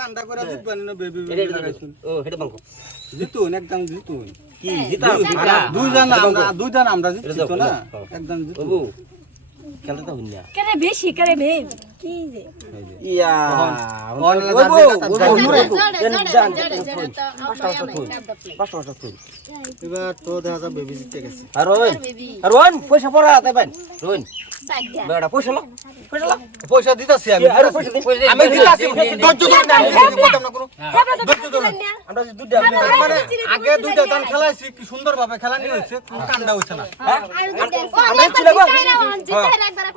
ঠান্ডা করে দুধ বানি না বেবি ও হেডা বলকো জিতু একদম জিতু কি জিতা আমরা দুই জন আমরা দুই জন আমরা জিতছো না একদম জিতু ও খেলতে তো হইনা কেরে বেশি কেরে বেশি Iya. Mohon Harun. Harun, পয়সা পড়া তাই পেন